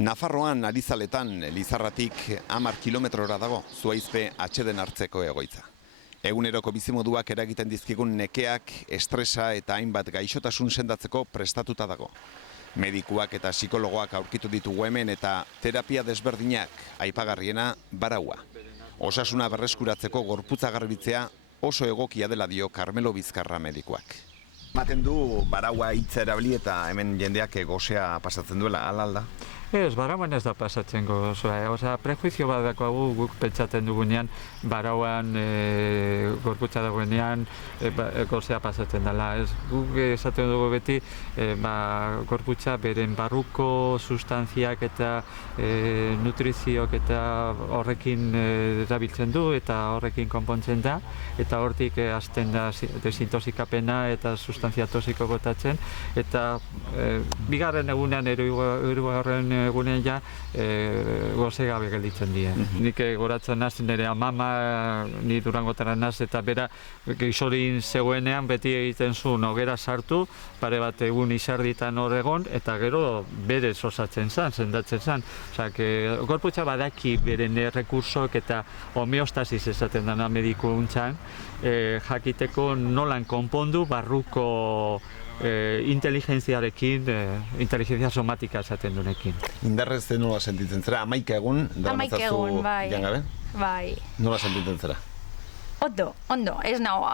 Nafarroan Arizaletan Lizarratik 10 kilometrora dago zuhaizpe atseden hartzeko egoitza. Eguneroko bizimoduak eragiten dizkigun nekeak, estresa eta hainbat gaixotasun sendatzeko prestatuta dago. Medikuak eta psikologoak aurkitu ditugu hemen eta terapia desberdinak, aipagarriena baraua. Osasuna berreskuratzeko gorputza garbitzea oso egokia dela dio Carmelo Bizkarra medikuak. Ematen du baraua hitza erabili eta hemen jendeak gosea pasatzen duela, alda? Ez, barauan ez da pasatzen gozoa. Prejuizio bat dakoagu guk pentsatzen dugunean, barauan gorputza dagoenean gozea pasatzen dela. Guk esaten dugu beti, gorputza beren barruko sustantziak eta nutriziok eta horrekin erabiltzen du eta horrekin konpontzen da. Eta hortik hasten da desintoxikapena eta sustantzia tosiko botatzen. Eta bigarren egunean, hirugarren egunean ja goze gabe gelditzen die. Nik goratzen naz, nire amama ni Durangotara naz, eta bera geixorin zegoenean beti egiten zuen hogera sartu, pare bat egun izarditan hor egon, eta gero berez osatzen zan, sendatzen zan. Gorputza badaki beren rekursoak eta homeostasis esaten dena medikuntzan, jakiteko nolan konpondu barruko inteligentziarekin, inteligentzia somatika esaten dunekin. Indarrez nola sentitzen zera? 11 egun? 11 egun, bai. Jangabe? Bai. Nola sentitzen zera? Ondo, ez nao,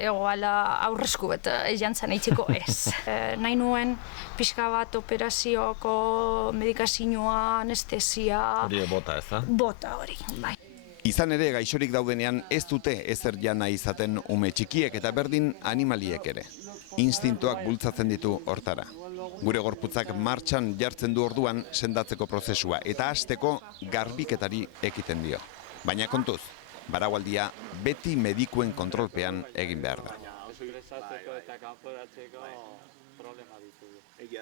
egoala aurresku bet ez jantzan eitzeko ez. Nahi nuen pixka bat operazioko medikazioa, anestesia... Hori bota, ez da? Bota hori, bai. Izan ere, gaixorik daudenean ez dute ezer jana izaten ume txikiek eta berdin animaliek ere. Instintoak bultzatzen ditu hortara. Gure gorputzak martxan jartzen du orduan sendatzeko prozesua eta hasteko garbiketari ekiten dio. Baina kontuz, baraualdia beti medikuen kontrolpean egin behar da.